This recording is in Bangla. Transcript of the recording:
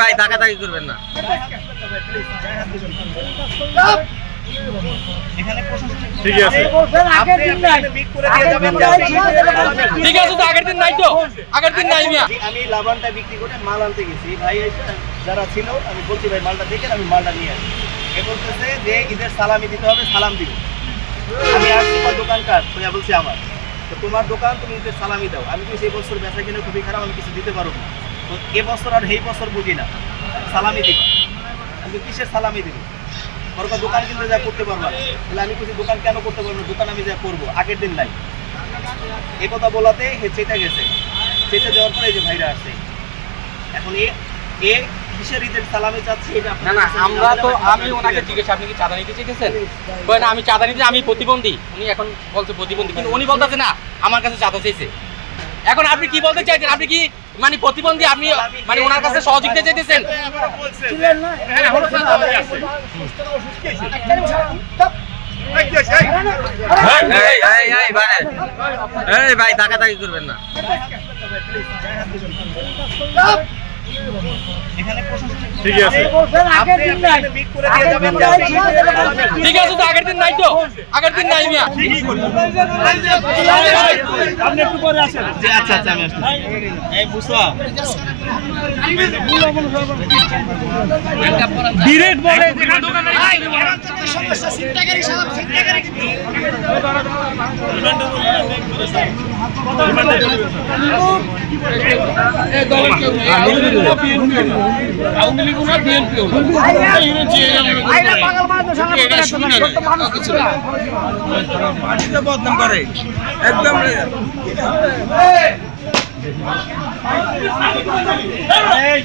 ভাই তাকাতাকি করবেন না। ঠিক আছে তো আগের দিন নাই তো আগের দিন নাই। আমি লাবানটা বিক্রি করে মাল আনতে গেছি, ভাই যারা ছিল আমি বলছি ভাই মালটা দেখেন, আমি মালটা নিয়ে আসি। এ বলতেছে যে ঈদের সালামি দিতে হবে, সালাম দিব। আমি আর তোমার দোকান কার বলছি আমার, তো তোমার দোকান তুমি ঈদের সালামি দাও। আমি বলছি এই বছর বেচা কিনে খুবই খারাপ, আমি কিছু দিতে পারবো না। তো এবছর আর এই বছর বুঝি না, সালামি দিবা। আমি কিসের সালামি দিব? বরং দোকান কিন্তু যা করতে পারবো না। তাহলে আমি কিছু দোকান কেন করতে পারবো? দোকান আমি যা করবো, আগের দিন নাই। এই কথা বলাতে চেতে গেছে, চেতে যাওয়ার পরে এই যে ভাইরা আসছে। এখন এ কিসের ঈদের সালামি চাচ্ছে এটা না না, আমরা তো আমি ওনাকে জিজ্ঞেস আপনি কি চাঁদা নিতে চেয়েছেন? কই না আমি চাঁদা নিতে, আমি প্রতিবন্ধী। উনি এখন বলছে প্রতিবন্ধী, কিন্তু উনি বলতেছে না আমার কাছে চাঁদা চাইছে। এখন আপনি কি বলতে চাইছেন? আপনি কি মানে প্রতিবন্ধী, আপনি মানে ওনার কাছে সহযোগিতা চাইতেছেন? ভাই তাকাতাকি করবেন না। ঠিক আছে তো আগের দিন নাই তো আগের দিন নাই। আচ্ছা আচ্ছা আমি আসছি। এই বুঝছো ডিরেক্ট বলে যেখানে দোকান নাই সমস্যা চিন্তাকারী সব চিন্তাকারী কিন্তু বদনাম করে একদম। এই